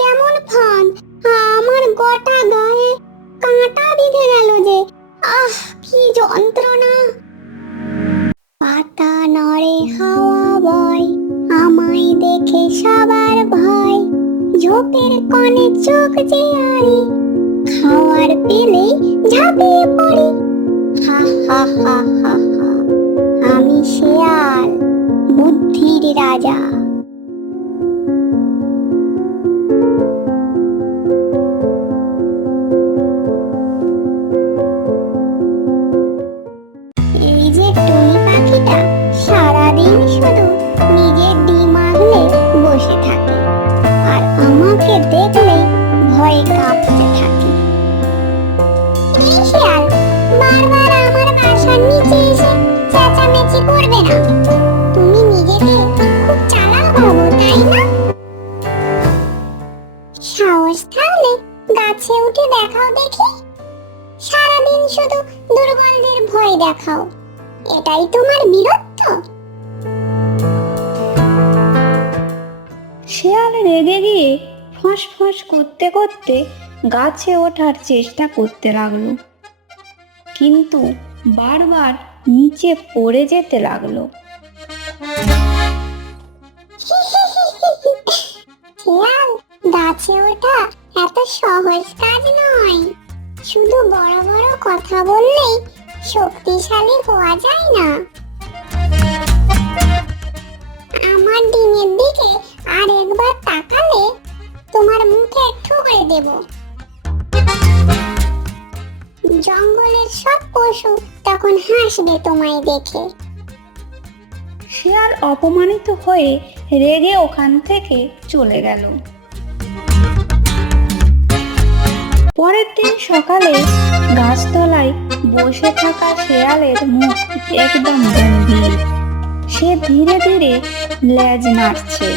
কেমন ফাঁদ! আমার গোটা গায়ে কাঁটা বিঁধে গেল যে। আহ, কি যন্ত্রণা! পাতা নড়ে, হাওয়া বয়, আমায় দেখে সবার ভয়। ঝোপের কোণে চোখ যে আড়ি, খাওয়ার পেলেই ঝাঁপিয়ে পড়ি। হা হা হা হা হা, আমি শেয়াল, বুদ্ধির রাজা। এই যে টুনি পাখিটা সারাদিন শুধু নিজের ডিম আগলে বসে থাকে, আর আমাকে দেখলেই ভয়ে কাঁপতে থাকে। এই শিয়াল, বারবার আমার বাসার নিচে এসে চেঁচামেচি করবে না। তুমি নিজেকে খুব চালাক ভাবো, তাই না? সাহস থাকলে গাছে উঠে দেখাও দেখি। সারাদিন শুধু দুর্বলদের ভয় দেখাও, এটাই তোমার বীরত্ব? শিয়াল রেগে গিয়ে ফোঁস ফোঁস করতে করতে গাছে ওঠার চেষ্টা করতে লাগলো, কিন্তু বারবার নিচে পড়ে যেতে লাগলো। শিয়াল, গাছে ওঠা এত সহজ কাজ নয়। শুধু বড় বড় কথা বললেই শক্তিশালী হওয়া যায় না। আমার ডিমের দিকে আর একবার তাকালে তোমার মুখে ঠুকরে দেব। জঙ্গলের সব পশু তখন হাসবে তোমায় দেখে। শিয়াল অপমানিত হয়ে রেগে ওখান থেকে চলে গেল। পরের দিন সকালে গাছতলায় বসে থাকা শেয়ালের মুখ একদম গম্ভীর। সে ধীরে ধীরে লেজ নাড়ছে,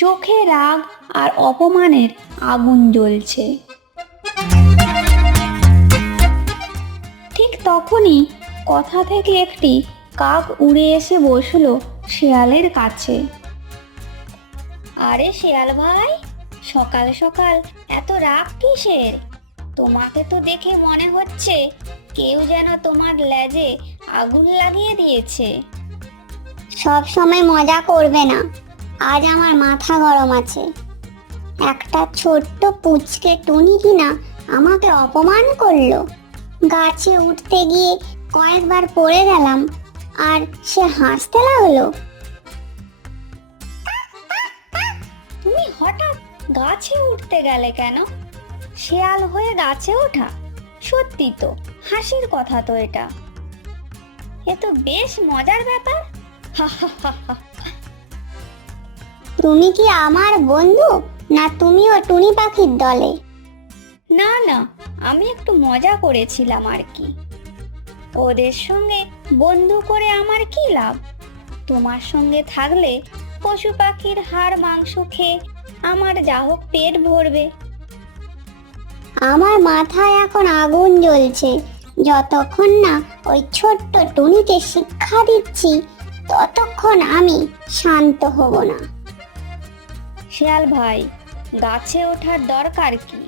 চোখে রাগ আর অপমানের আগুন জ্বলছে। ঠিক তখনই কথা থেকে একটি কাক উড়ে এসে বসলো শেয়ালের কাছে। আরে শেয়াল ভাই, সকাল সকাল এত রাগ কিসের? তোমাকে তো দেখে মনে হচ্ছে কেউ যেন তোমার লেজে আগুন লাগিয়ে দিয়েছে। সব সময় মজা করবে না, আজ আমার মাথা গরম আছে। একটা ছোট্ট পুচকে টুনি কিনা আমাকে অপমান করলো। গাছে উঠতে গিয়ে কয়েকবার পড়ে গেলাম, আর সে হাসতে লাগলো। তুমি হঠাৎ গাছে উঠতে গেলে কেন? শেয়াল হয়ে গাছে ওঠা সত্যি তো হাসির কথা তো এটা। এ তো বেশ মজার ব্যাপার। হা হা হা হা। তুমি কি আমার বন্ধু, না তুমিও টুনি পাখির দলে? না না, আমি একটু মজা করেছিলাম আর কি। ওদের সঙ্গে বন্ধু করে আমার কি লাভ? তোমার সঙ্গে থাকলে পশু পাখির হাড় মাংস খেয়ে আমার যা হোক পেট ভরবে। আমার মাথায় এখন আগুন জ্বলছে। যতক্ষণ না ওই ছোট্ট টুনিকে শিক্ষা দিচ্ছি, ততক্ষণ আমি শান্ত হব না। শিয়াল ভাই, গাছে ওঠার দরকার কি?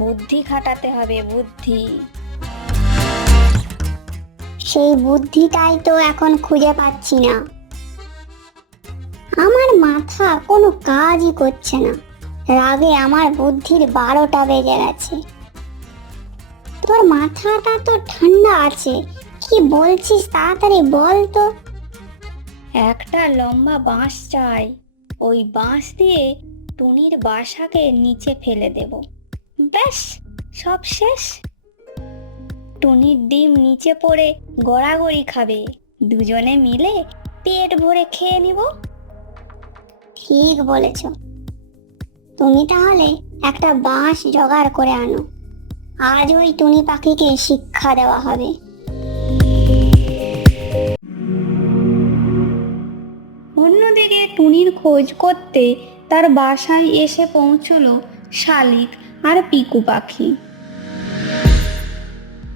বুদ্ধি খাটাতে হবে, বুদ্ধি। সেই বুদ্ধিটাই তো এখন খুঁজে পাচ্ছি না। আমার মাথা কোনো কাজই করছে না। রাগে আমার বুদ্ধির 12টা বেজে গেছে। তোর মাথাটা তো ঠান্ডা আছে, কি বলছিস তাড়াতাড়ি বল তো। একটা লম্বা বাঁশ চাই, ওই বাঁশ দিয়ে টুনির বাসাকে নিচে ফেলে দেব, ব্যাস সব শেষ। টুনির ডিম নিচে পড়ে গড়াগড়ি খাবে, দুজনে মিলে পেট ভরে খেয়ে নিব। ঠিক বলেছ। তুমি তাহলে একটা বাঁশ জোগাড় করে আনো, আজ ওই টুনি পাখিকে শিক্ষা দেওয়া হবে। অন্যদিকে টুনির খোঁজ করতে তার বাসায় এসে পৌঁছলো শালিক আর পিকু পাখি।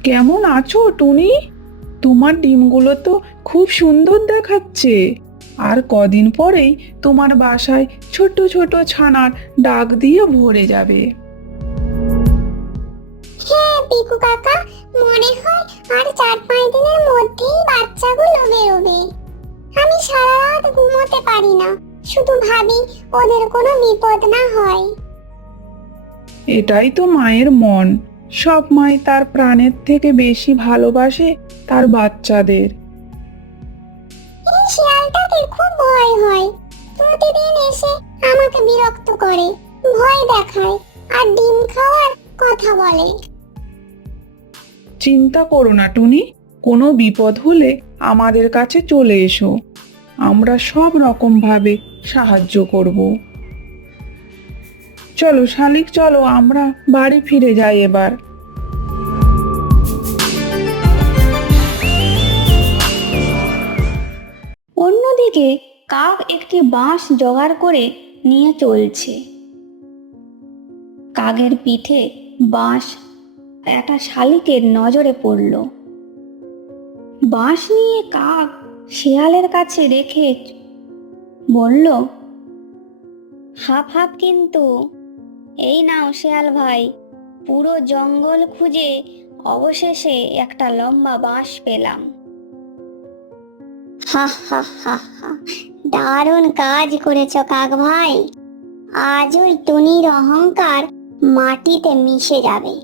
কেমন আছো টুনি? তোমার ডিমগুলো তো খুব সুন্দর দেখাচ্ছে। আর কদিন পরেই তোমার বাসায় ছোট ছোট ছানার ডাক দিয়ে ভরে যাবে। হ্যাঁ পিকু কাকা, মনে হয় আর 4-5 দিনের মধ্যেই বাচ্চাগুলো বেরোবে। আমি সারা রাত ঘুমোতে পারি না, শুধু ভাবি ওদের কোনো বিপদ না হয়। এটাই তো মায়ের মন, সব মাই তার প্রাণের থেকে বেশি ভালোবাসে তার বাচ্চাদের। এই শিয়ালটাকে খুব ভয় হয়, প্রতিদিন এসে আমাকে বিরক্ত করে, ভয় দেখায় আর ডিম খাওয়ার কথা বলে। চিন্তা করো না টুনি, কোনো বিপদ হলে আমাদের কাছে চলে এসো, আমরা সব রকম ভাবে সাহায্য করব। চলো শালিক, চলো আমরা বাড়ি ফিরে যাই এবার। অন্যদিকে কাক একটি বাঁশ জোগাড় করে নিয়ে চলছে। কাকের পিঠে বাঁশ একটা শালিকের নজরে পড়ল। বাঁশ নিয়ে কাক শেয়ালের কাছে রেখে বলল, হাফ হাফ কিন্তু। এই নাও শেয়াল ভাই, পুরো জঙ্গল খুঁজে অবশেষে একটা লম্বা বাঁশ পেলাম। হা হা হা হা, দারুণ কাজ করেছো কাক ভাই, আজ ওই টুনির অহংকার মাটিতে মিশে যাবে।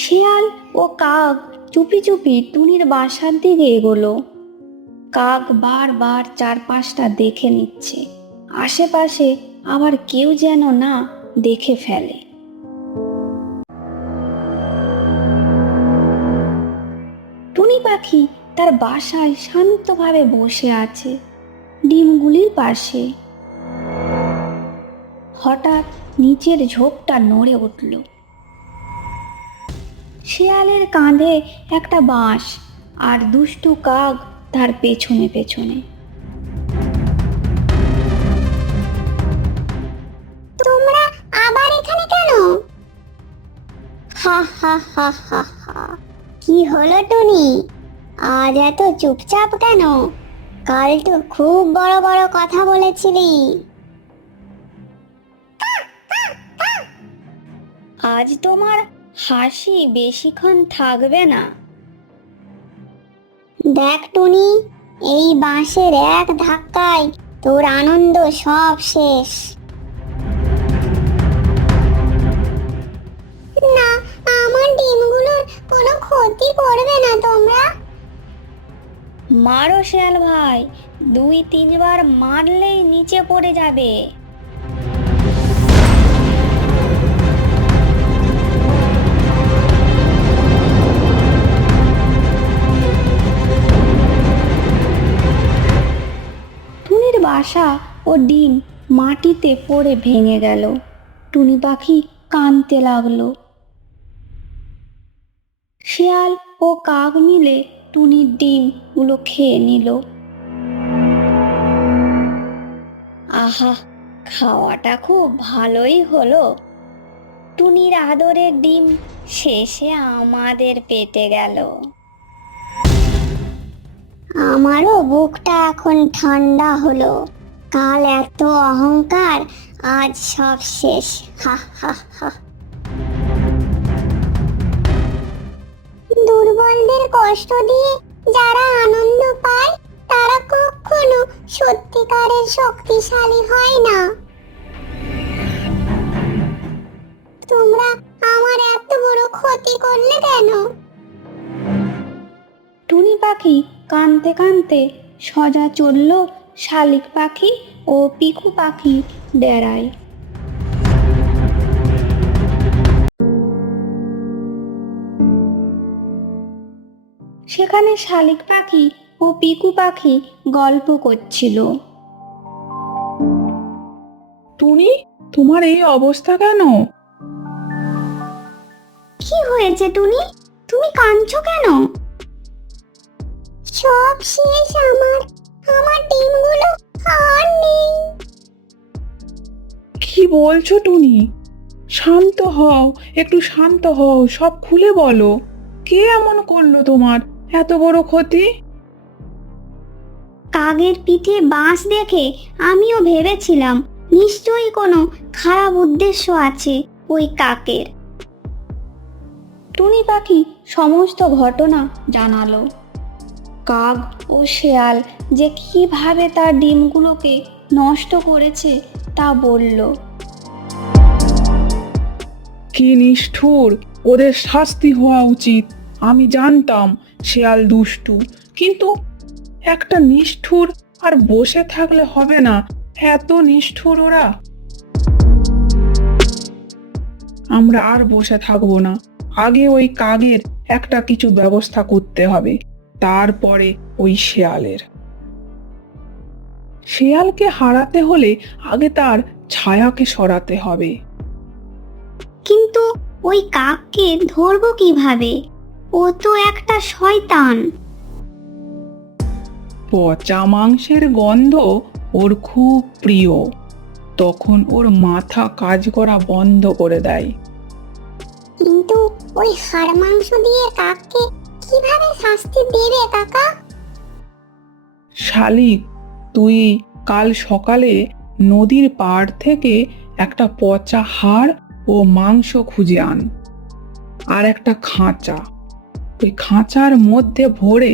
শিয়াল ও কাক চুপি চুপি টুনির বাসার দিকে এগোলো। কাক বারবার চারপাশটা দেখে নিচ্ছে, আশেপাশে আবার কেউ যেন না দেখে ফেলে। টুনি পাখি তার বাসায় শান্তভাবে বসে আছে, ডিমগুলির পাশে। হঠাৎ নিচের ঝোপটা নড়ে উঠল। শিয়ালের কাঁধে একটা বাঁশ আর দুষ্টু কাক তার পেছনে পেছনে। তোমরা আবার এখানে কেন? হা হা হা হা হা, কি হলো টুনি, আজ এত চুপচাপ কেন? কাল তো খুব বড় বড় কথা বলেছিলি। আজ তোমার হাসি বেশিক্ষণ থাকবে না। দেখ টুনি, এই বাঁশের এক ধাক্কায় তোর আনন্দ সব শেষ। না, আমার ডিমগুলোর কোনো ক্ষতি করবে না তোমরা। মারো শেয়াল ভাই, 2-3 বার মারলেই নিচে পড়ে যাবে। টুনির বাসা ও ডিম মাটিতে পড়ে ভেঙে গেল। টুনি পাখি কাঁদতে লাগলো। শিয়াল ও কাক মিলে টুনির ডিমগুলো খেয়ে নিল। আহা, খাওয়াটা খুব ভালোই হলো। টুনির আদরের ডিম শেষে আমাদের পেটে গেল। আমারও বুকটা এখন ঠান্ডা হলো। কাল এত অহংকার, আজ সব শেষ। হা হা হা। দুর্বলদের কষ্ট দিয়ে যারা আনন্দ পায় তারা কখনো সত্যিকারের শক্তিশালী হয় না। তোমরা আমার এত বড় ক্ষতি করলে কেন? টুনি পাখি কাঁদতে কাঁদতে সোজা চলল শালিক পাখি ও পিকু পাখি ডেরায়। সেখানে শালিক পাখি ও পিকু পাখি গল্প করছিল। টুনি, তোমার এই অবস্থা কেন? কি হয়েছে টুনি, তুমি কাঁদছো কেন? সব শেষ আমার, আমার ডিমগুলো আর নেই। কি বলছো টুনি? শান্ত হও, একটু শান্ত হও, সব খুলে বলো। কে এমন করলো তোমার এত বড় ক্ষতি? কাকের পিঠে বাঁশ দেখে আমিও ভেবেছিলাম নিশ্চয়ই কোনো খারাপ উদ্দেশ্য আছে ওই কাকের। টুনি পাখি সমস্ত ঘটনা জানালো। কাক ও শেয়াল যে কিভাবে তার ডিমগুলোকে নষ্ট করেছে তা বলল। কি নিষ্ঠুর, ওদের শাস্তি হওয়া উচিত। আমি জানতাম শেয়াল দুষ্টু, কিন্তু একটা নিষ্ঠুর আর বসে থাকলে হবে না, এত নিষ্ঠুর ওরা। আমরা আর বসে থাকবো না, আগে ওই কাকের একটা কিছু ব্যবস্থা করতে হবে, তারপরে ওই শেয়ালকে হারাতে হলে আগে তার ছায়াকে সরাতে হবে। কিন্তু ওই কাককে ধরবো কিভাবে? ও তো একটা শয়তান। পচা মাংসের গন্ধ ওর খুব প্রিয়, তখন ওর মাথা কাজ করা বন্ধ করে দেয়। কিন্তু ওই হাড় মাংস দিয়ে কাককে কিভাবে শাস্তি দেবে কাকা? শালিক, তুই কাল সকালে নদীর পাড় থেকে একটা পচা হাড় ও মাংস খুঁজে আন, আর একটা খাঁচা। ওই খাঁচার মধ্যে ভরে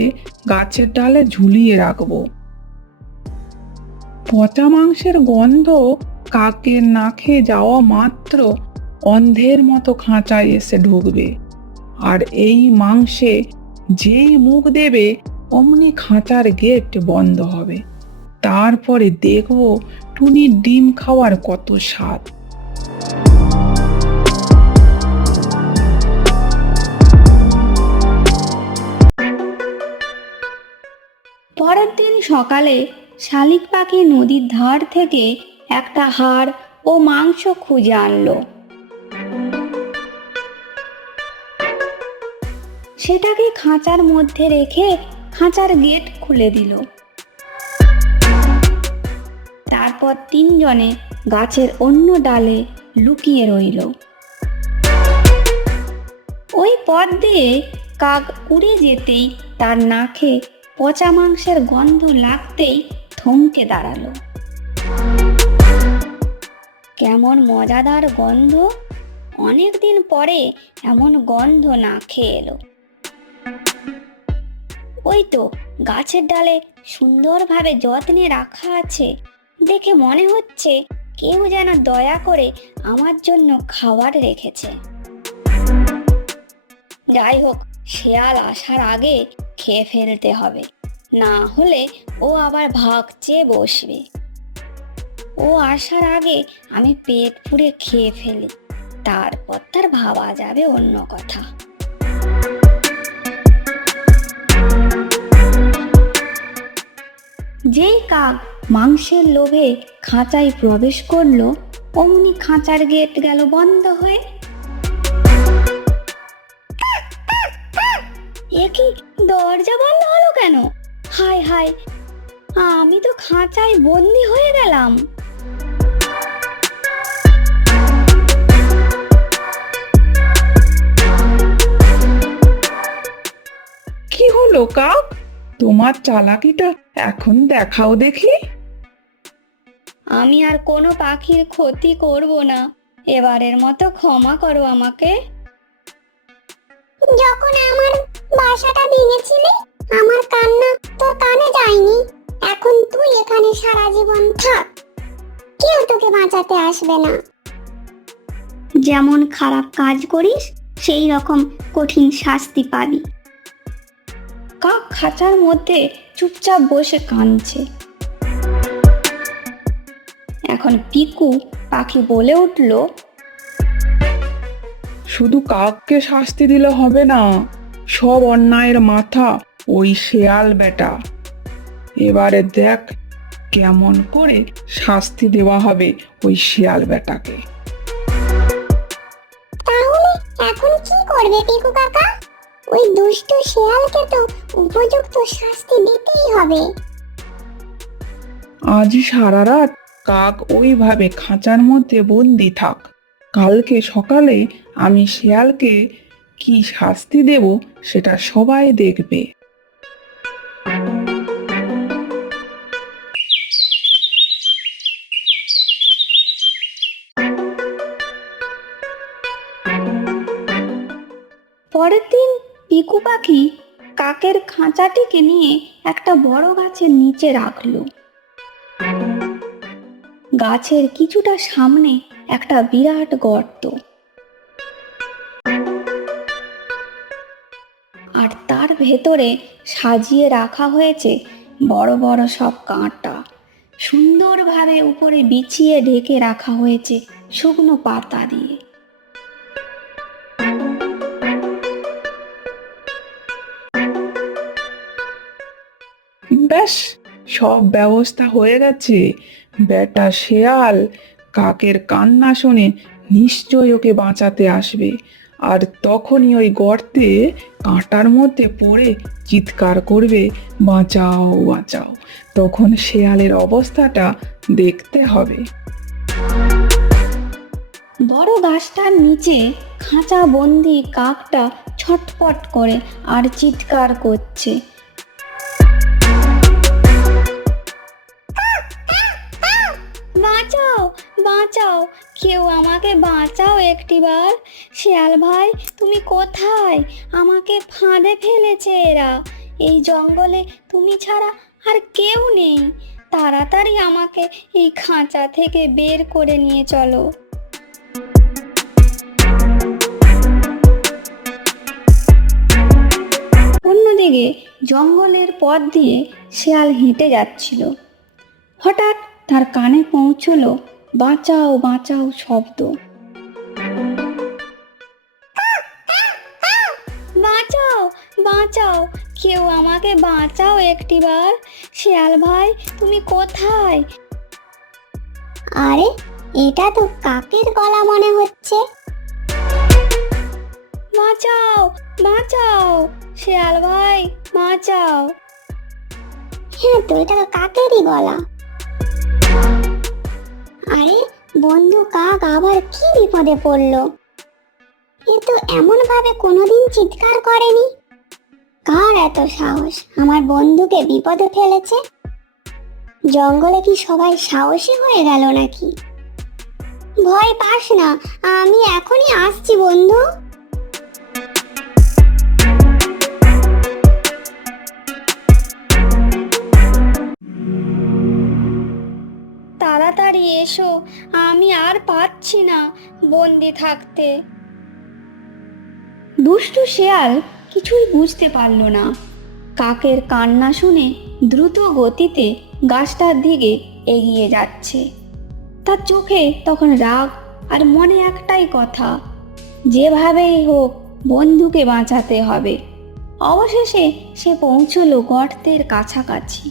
গাছের ডালে ঝুলিয়ে রাখবো। পচা মাংসের গন্ধ কাকের নাকে যাওয়া মাত্র অন্ধের মতো খাঁচায় এসে ঢুকবে, আর এই মাংসে যেই মুখ দেবে অমনি খাঁচার গেট বন্ধ হবে। তারপরে দেখবো টুনির ডিম খাওয়ার কত স্বাদ। পরের দিন সকালে শালিক পাখি নদীর ধার থেকে একটা হাড় ও মাংস খুঁজে আনলো। সেটাকে খাঁচার মধ্যে রেখে খাঁচার গেট খুলে দিল। তারপর তিনজনে গাছের অন্য ডালে লুকিয়ে রইল। ওই পথ দিয়ে কাক উড়ে যেতেই তার নাকে পচা মাংসের গন্ধ লাগতেই থমকে দাঁড়ালো। কেমন মজাদার গন্ধ! অনেকদিন পরে এমন গন্ধ না খেয়ে এলো। ওই তো গাছের ডালে সুন্দরভাবে যত্নে রাখা আছে, দেখে মনে হচ্ছে কেউ যেন দয়া করে আমার জন্য খাবার রেখেছে। যাই হোক, শেয়াল আসার আগে খেয়ে ফেলতে হবে, না হলে ও আবার ভাগ চেয়ে বসবে। ও আসার আগে আমি পেট পুড়ে খেয়ে ফেলি, তারপর তার ভাবা যাবে অন্য কথা। যেই কাক মাংসের লোভে খাঁচায় প্রবেশ করলো, অমনি খাঁচার গেট গেল বন্ধ হয়ে। এ কি, দরজা বন্ধ হলো কেন? হায় হায়, আমি তো খাঁচায় বন্দি হয়ে গেলাম। কি হলো কাক, তোমার চালাকিটা এখন দেখাও দেখি। আমি আর কোনো পাখির ক্ষতি করব না, এবারের মতো ক্ষমা করো আমাকে। যখন আমার বাসাটা ভেঙেছিলি, আমার কান্না তো কানে যায়নি। এখন তুই এখানে সারা জীবন থাক, কেউ তোকে বাঁচাতে আসবে না। যেমন খারাপ কাজ করিস সেই রকম কঠিন শাস্তি পাবি। কাক খাঁচার মধ্যে চুপচাপ বসে কাঁদছে। এখন পিকু পাখি বলে উঠল, শুধু কাককে শাস্তি দিলে হবে না, সব অন্যায়ের মাথা ওই শেয়াল বেটা। এবারে দেখ কেমন করে শাস্তি দেওয়া হবে ওই শেয়াল বেটাকে। তাহলে এখন কি করবে পিকু কাকা? ওই দুষ্টু শেয়ালকে তো উপযুক্ত শাস্তি দিতেই হবে। আজ সারা রাত কাক ওইভাবে খাঁচার মধ্যে বন্দি থাক, কালকে সকালে আমি শেয়ালকে কি শাস্তি দেব সেটা সবাই দেখবে। পরের দিন পিকু পাখি কাকের খাঁচাটিকে নিয়ে একটা বড় গাছের নিচে রাখলো। গাছের কিছুটা সামনে একটা বিরাট গর্ত, আর তার ভেতরে সাজিয়ে রাখা হয়েছে বড় বড় সব কাঁটা। সুন্দরভাবে উপরে বিছিয়ে ঢেকে রাখা হয়েছে শুকনো পাতা দিয়ে। ব্যাস, সব ব্যবস্থা হয়ে গেছে। বেটা শেয়াল কাকের কান্না শুনে নিশ্চয়ই ওকে বাঁচাতে আসবে, আর তখনই ওই গর্তে কাঁটার মধ্যে পড়ে চিৎকার করবে, বাঁচাও বাঁচাও। তখন শেয়ালের অবস্থাটা দেখতে হবে। বড় গাছটার নিচে খাঁচা বন্দি কাকটা ছটপট করে আর চিৎকার করছে, বাঁচাও বাঁচাও, কেউ আমাকে বাঁচাও একটিবার। শিয়াল ভাই, তুমি কোথায়? আমাকে ফাঁদে ফেলেছে এরা। এই জঙ্গলে তুমি ছাড়া আর কেউ নেই। তাড়াতাড়ি আমাকে এই খাঁচা থেকে বের করে নিয়ে চলো। অন্যদিকে জঙ্গলের পথ দিয়ে শিয়াল হেঁটে যাচ্ছিল। হঠাৎ তার কানে পৌঁছলো বাঁচাও বাঁচাও শব্দ। বাঁচাও বাঁচাও, কেউ আমাকে বাঁচাও একটিবার। শিয়াল ভাই, তুমি কোথায়? আরে, এটা তো কাকের গলা মনে হচ্ছে। বাঁচাও বাঁচাও, শিয়াল ভাই বাঁচাও। হ্যাঁ তো, এটা তো কাকেরই গলা। আরে বন্ধু কাক আবার কি বিপদে পড়লো? এ তো এমন ভাবে কোনোদিন চিৎকার করেনি। কার এত সাহস আমার বন্ধুকে বিপদে ফেলেছে? জঙ্গলে কি সবাই সাহসী হয়ে গেল নাকি? ভয় পাস না, আমি এখনই আসছি বন্ধু। তাড়াতাড়ি এসো, আমি আর পাচ্ছি না বন্দি থাকতে। দুষ্টু শেয়াল কিছুই বুঝতে পারল না। কাকের কান্না শুনে দ্রুত গতিতে গাছটার দিকে এগিয়ে যাচ্ছে। তার চোখে তখন রাগ আর মনে একটাই কথা, যেভাবেই হোক বন্ধুকে বাঁচাতে হবে। অবশেষে সে পৌঁছলো গর্তের কাছাকাছি।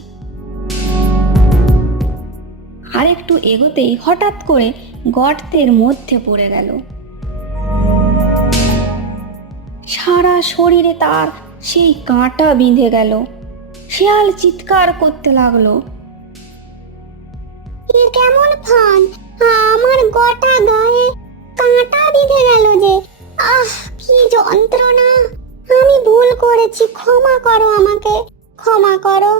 আরেকটু এগোতেই হঠাৎ করে গর্তের মধ্যে পড়ে গেল। সারা শরীরে তার সেই কাঁটা বিঁধে গেল। শিয়াল চিৎকার করতে লাগলো, এ কেমন ফাঁদ! আমার গোটা গায়ে কাঁটা বিঁধে গেল যে। আহ, কি যন্ত্রণা! আমি ভুল করেছি, ক্ষমা করো আমাকে, ক্ষমা করো।